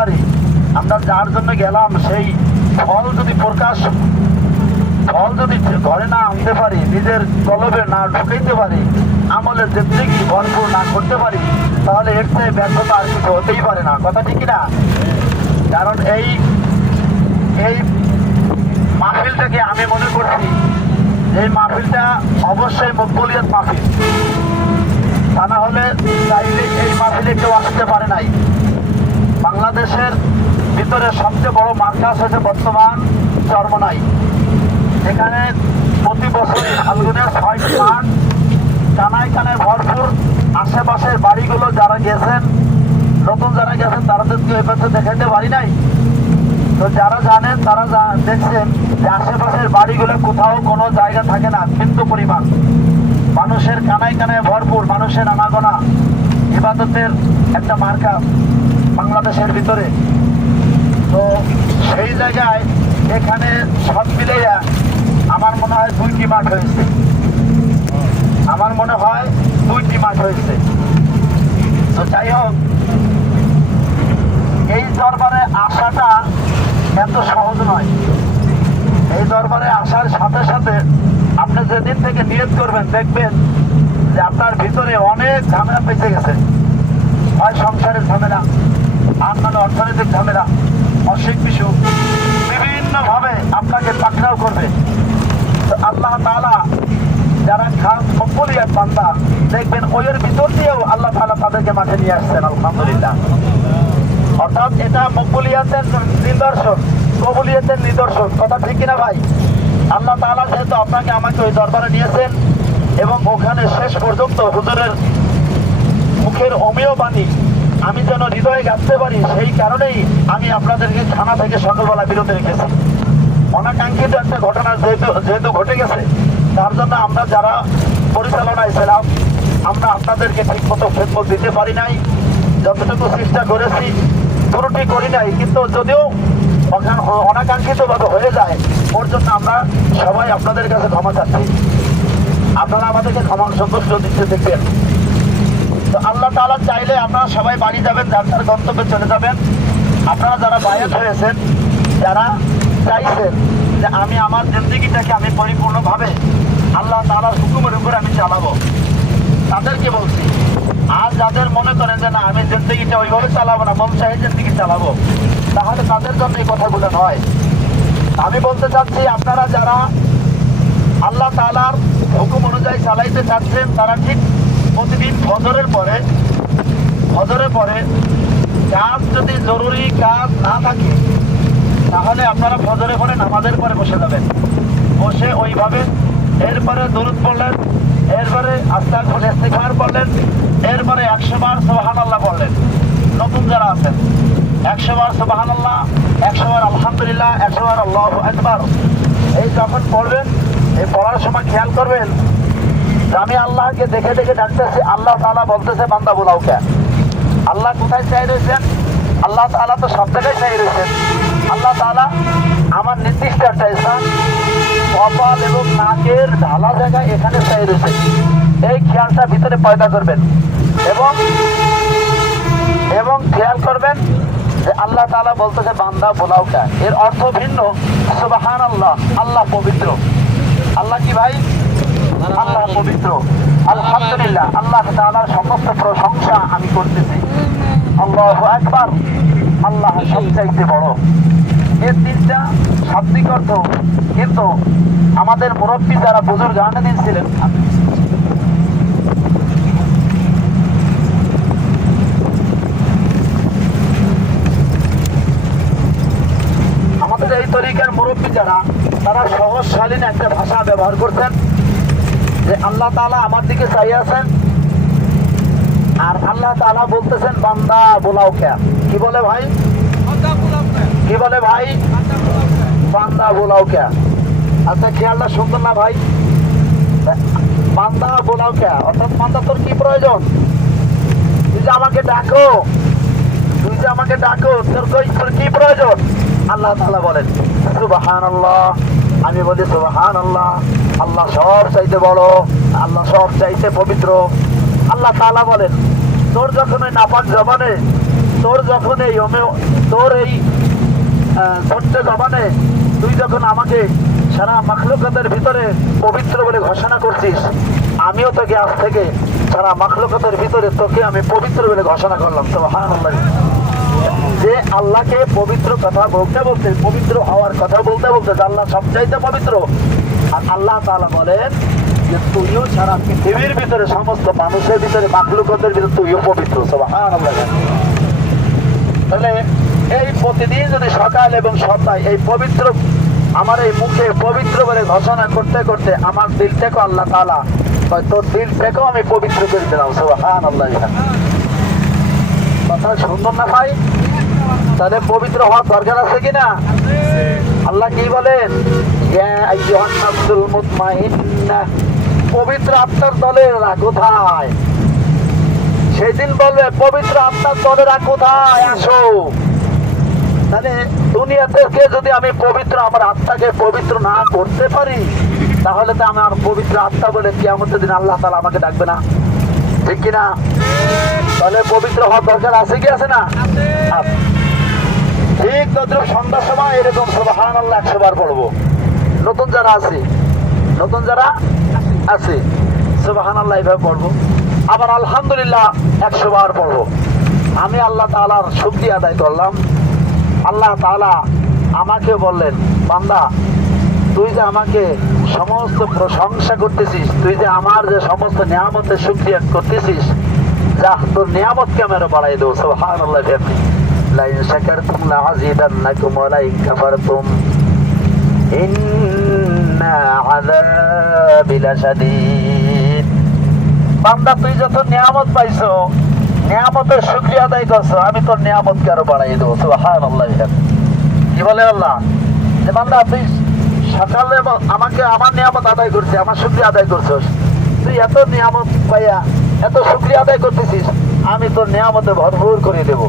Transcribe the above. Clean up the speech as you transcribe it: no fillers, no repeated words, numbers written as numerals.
পারি, আমরা যার জন্য গেলাম সেই ফল যদি ঘরে না আনতে পারি, নিজের কলবে না ঢুকাইতে পারি, আমলের জিন্দেগি ভরপুর না করতে পারি, তাহলে এর চেয়ে ব্যর্থতা আর কিছু হতেই পারে না। কথা ঠিক না? কারণ এই মাহফিলটাকে আমি মনে করছি এই মাহফিলটা অবশ্যই মকবুলিয়ত মাহফিল, তা না হলে চাইলে এই মাহফিলে কেউ আসতে পারে নাই। বাংলাদেশের ভিতরে সবচেয়ে বড় মার্কাজ হয়েছে বর্তমান চরমোনাই। এখানে প্রতি বছর ফাল্গুনের 6টি মাঠ কানায় কানায় ভরপুর। আশেপাশের বাড়িগুলো যারা গেছেন, নতুন যারা গেছেন তাদেরকে এপাশে দেখাতে পারি নাই, তো যারা জানেন তারা দেখছেন যে আশেপাশের বাড়িগুলো কোথাও কোনো জায়গা থাকে না, কিন্তু পরিমাণ মানুষের কানায় কানায় ভরপুর, মানুষের আনাগোনা, ইবাদতের একটা মার্কাজ বাংলাদেশের ভিতরে। তো সেই জায়গায় এখানে সব মিলিয়ে আমার মনে হয় 2টি মাঠ হয়েছে, আমার মনে হয় 2টি মাঠ হয়েছে। তো যাই হোক, এই দরবারে আসাটা এত সহজ নয়। এই দরবারে আসার সাথে সাথে আপনি যেদিন থেকে নিয়ত করবেন, দেখবেন যে আপনার ভিতরে অনেক ঝামেলা পেঁচে গেছে। হয় সংসারের ঝামেলা, আর নাহলে অর্থনৈতিক ঝামেলা, অসুখ বিসুখ, বিভিন্নভাবে আপনাকে পাকড়াও করবে। তো আল্লাহ তাআলা যারা খাস মকবুলিয়াত বান্দা, দেখবেন ওইয়ের ভিতর দিয়েও আল্লাহ তাআলা তাদেরকে মাঠে নিয়ে আসছেন, আলহামদুলিল্লাহ। অর্থাৎ এটা মকবুলিয়াতের নিদর্শন, কবুলিয়াতের নিদর্শন। কথা ঠিক কিনা ভাই? আল্লাহ তাআলা যেহেতু আপনাকে আমাকে ওই দরবারে নিয়েছেন এবং ওখানে শেষ পর্যন্ত হুজুরের মুখের অমেয় বাণী আমি যেন হৃদয়ে গাঁথতে পারি, সেই কারণেই আমি আপনাদেরকে থানা থেকে সকালবেলা বিরত রেখেছি। অনাকাঙ্ক্ষিত একটা ঘটনা যেহেতু ঘটে গেছে, তার জন্য আমরা যারা পরিচালনায় ছিলাম আমরা আপনাদেরকে ঠিক মতো খেদমত দিতে পারি নাই। যতটুকু চেষ্টা করেছি, ত্রুটি করি নাই, কিন্তু যদিও অনাকাঙ্ক্ষিতভাবে হয়ে যায়, ওর জন্য আমরা সবাই আপনাদের কাছে ক্ষমা চাচ্ছি। আপনারা আমাদেরকে ক্ষমা সন্তুষ্ট দিতে দেখবেন। তো আল্লাহ তাআলা চাইলে আপনারা সবাই বাড়ি যাবেন, যার যার গন্তব্যে চলে যাবেন। আপনারা যারা বায়াত হয়েছেন, যারা চাইছেন যে আমি আমার জিন্দেগিটাকে আমি পরিপূর্ণভাবে আল্লাহ তাআলার হুকুমের উপরে আমি চালাবো, তাদেরকে বলছি। আর যাদের মনে করেন যে না আমি জিন্দেগিটা ওইভাবে চালাবো না, মন চাহে জিন্দেগি চালাবো, তাহলে তাদের জন্য এই কথাগুলো নয়। আমি বলতে চাচ্ছি, আপনারা যারা আল্লাহ তাআলার হুকুম অনুযায়ী চালাইতে চাচ্ছেন, তারা ঠিক প্রতিদিন ফজরের পরে কাজ যদি জরুরি কাজ না থাকে, তাহলে আপনারা ফজরের পরে নামাজের পরে বসে যাবেন। বসে ওইভাবে এরপরে দরুদ পড়লেন, এরপরে আস্তাগফিরুল্লাহ ইস্তিগফার পড়লেন, এরপরে 100 বার সুবহানাল্লাহ পড়লেন। নতুন যারা আছেন 100 বার সুবহানাল্লাহ, 100 বার আলহামদুলিল্লাহ, 100 বার আল্লাহু আকবার। এই যখন পড়বেন, এই পড়ার সময় খেয়াল করবেন যে আমি আল্লাহকে দেখে দেখে ডাকতেছি। আল্লাহ তাআলা বলতেছে বান্দা বোলাও কে। আল্লাহ কোথায় চাই রয়েছেন? আল্লাহ তাআলা তো সব জায়গায় চাই রয়েছেন। আল্লাহ তাআলা আমার নির্দিষ্ট একটা স্থান, কপাল এবং নাকের ঢালা জায়গায় এখানে চাই রয়েছে। এই খেয়ালটা ভিতরে পয়দা করবেন এবং খেয়াল করবেন যে আল্লাহ তাআলা বলতেছে বান্দা বোলাও কে। এর অর্থ ভিন্ন। সুবহানাল্লাহ, আল্লাহ পবিত্র। আল্লাহ কি ভাই? আল্লাহ পবিত্র। আলহামদুলিল্লাহ, আল্লাহ তাআলার সমস্ত প্রশংসা আমি করতেছি। আল্লাহু আকবার, আল্লাহ সবচাইতে বড়। এর 3টা শাব্দিক অর্থ, কিন্তু আমাদের মুরব্বী যারা বুজুর্গ আনেদিন ছিলেন, আমাদের এই তরিকার মুরব্বী যারা, তারা সহজ শালীন একটা ভাষা ব্যবহার করতেন যে আল্লাহ তাআলা আমার দিকে চাই আছেন, আর আল্লাহ তাআলা বলতেছেন বান্দা বোলাও কে। কি বলে ভাই? কি বলে ভাই? বান্দা বোলাও কে। আচ্ছা, খেয়ালটা সুন্দর না ভাই? বান্দা বোলাও কে, অর্থাৎ বান্দা তোর কি প্রয়োজন? তুই যে আমাকে ডাকো, তোর কি প্রয়োজন? আল্লাহ তাআলা বলেন সুবহানাল্লাহ। আমি বলি সুবহানাল্লাহ, আল্লাহ সব চাইতে বড়, আল্লাহ সব চাইতে পবিত্র। আল্লাহ তাআলা বলেন তোর যখন ওই নাপাক জবানে তোর যখন তোর এই ছোট্ট জবানে তুই যখন আমাকে সারা মাখলুকাতের ভিতরে পবিত্র বলে ঘোষণা করছিস, আমিও তোকে আজ থেকে সারা মাখলুকাতের ভিতরে তোকে আমি পবিত্র বলে ঘোষণা করলাম। সুবহানাল্লাহ। যে আল্লাহকে পবিত্র কথা বলতে বলতে, পবিত্র হওয়ার কথা বলতে বলতে, যে আল্লাহ সবচাইতে পবিত্র, আর আল্লাহ তাআলা বলেন যে তুইও সারা পৃথিবীর ভিতরে সমস্ত মানুষের ভিতরে মাখলুকাতের ভিতরে তুইও পবিত্র। সুবহানাল্লাহ। তাহলে এই প্রতিদিন যদি সকাল এবং সন্ধ্যায় এই পবিত্র আমার এই মুখে পবিত্র বলে ঘোষণা করতে করতে আমার দিলটাকে আল্লাহ তাআলা তোর দিলটাকেও আমি পবিত্র করে দিলাম। সুবহানাল্লাহ। কথা সুন্দর না ভাই? তাহলে পবিত্র হওয়ার দরকার আছে কিনা? আল্লাহ কি বলেন? ইয়া আইয়ুহান নাফসুল মুতমাইন্নাহ, পবিত্র আত্মার দলেরা কোথায়? সেদিন বলবে পবিত্র আত্মার দলেরা কোথায়, আসো। তাহলে দুনিয়া থেকে যদি আমি পবিত্র আমার আত্মাকে পবিত্র না করতে পারি, তাহলে তো আমার পবিত্র আত্মা বলে কিয়ামতের দিন আল্লাহ তাআলা আমাকে ডাকবে না, ঠিক কিনা? তাহলে পবিত্র হওয়ার দরকার আছে কি আছে না? আছে। ঠিক তদ্রুপ সন্ধ্যার সময় এরকম সুবহানাল্লাহ 100 বার পড়বো। নতুন যারা আছে, নতুন যারা আছে সুবহানাল্লাহ এইভাবে পড়বো। আবার আলহামদুলিল্লাহ 100 বার পড়বো। আমি আল্লাহ তাআলার শুকরিয়া আদায় করলাম। আল্লাহ তাআলা আমাকে বললেন, বান্দা তুই যে আমাকে সমস্ত প্রশংসা করতেছিস, তুই যে আমার যে সমস্ত নিয়ামতের শুকরিয়া করতেছিস, যা তোর নিয়ামতকে আমি আরো বাড়াই দেবো। সুবহানাল্লাহ। লাইন শাকারতুম লাযিদান্নাকুম ওয়া লাইন কাফারতুম ইন্না আযাবি লাশাদীদ। বান্দা তুই যত নিয়ামত পাইছো, নিয়ামতের শুকরিয়া আদায় করছো, আমি তোর নিয়ামতকে আরো বাড়াই দেবো। সুবহানাল্লাহ। কি বলে আল্লাহ? যে বান্দা তুই সকালে আমাকে আমার নিয়ামত আদায় করছিস, আমার শুকরিয়া আদায় করছিস, তুই এত নিয়ামত পাইয়া এত শুকরিয়া আদায় করতেছিস, আমি তোর নিয়ামতে ভরপুর করে দেবো।